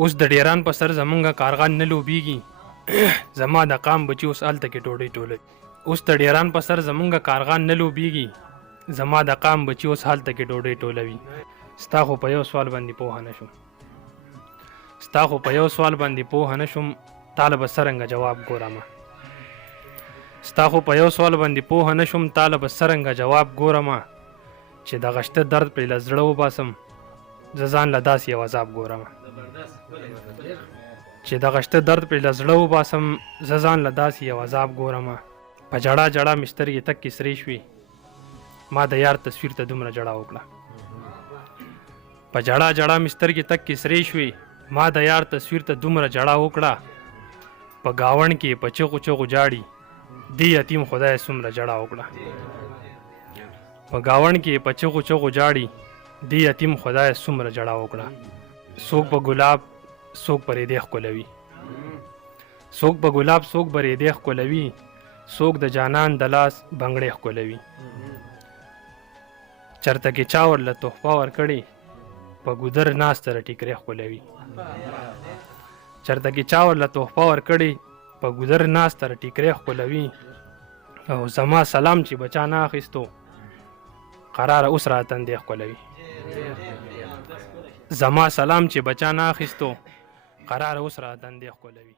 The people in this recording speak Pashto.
اوس د ډیران په سر زمونږه کارغان نه لوبیږي زما د قام بچي اوس هلته کې ډوډۍ ټولوي. اوس د ډیران په سر زمونږه کارغان نه لوبیږي زما د قام بچي اوس هلته کې ډوډۍ ټولوي. ستا خو په یو سوال باندې پوهه نه شوم تاله به څرنګه جواب ګورمه تاله به څرنګه جواب ګورمه چې د غشته درد پرې له زړه وباسم زه ځان له داسې یو عذاب ګورمه په جړا جړا مې سترګې تکې سرې شوې ما د یار تصویر ته دومره جړا وکړه په گاون کې په چغو چغو جاړي دی یتیم خدای څومره جړا وکړه څوک په ګلاب څوک په ریدې ښکلوي څوک د جانان د لاس بنګړې ښکلوي چرته کې چا ورله تحفه ورکړې په ګودر ناسته له ټیکرې ښکلوي او زما سلام چې بچا نه اخیستو قراره اوس را تندې ښکلوي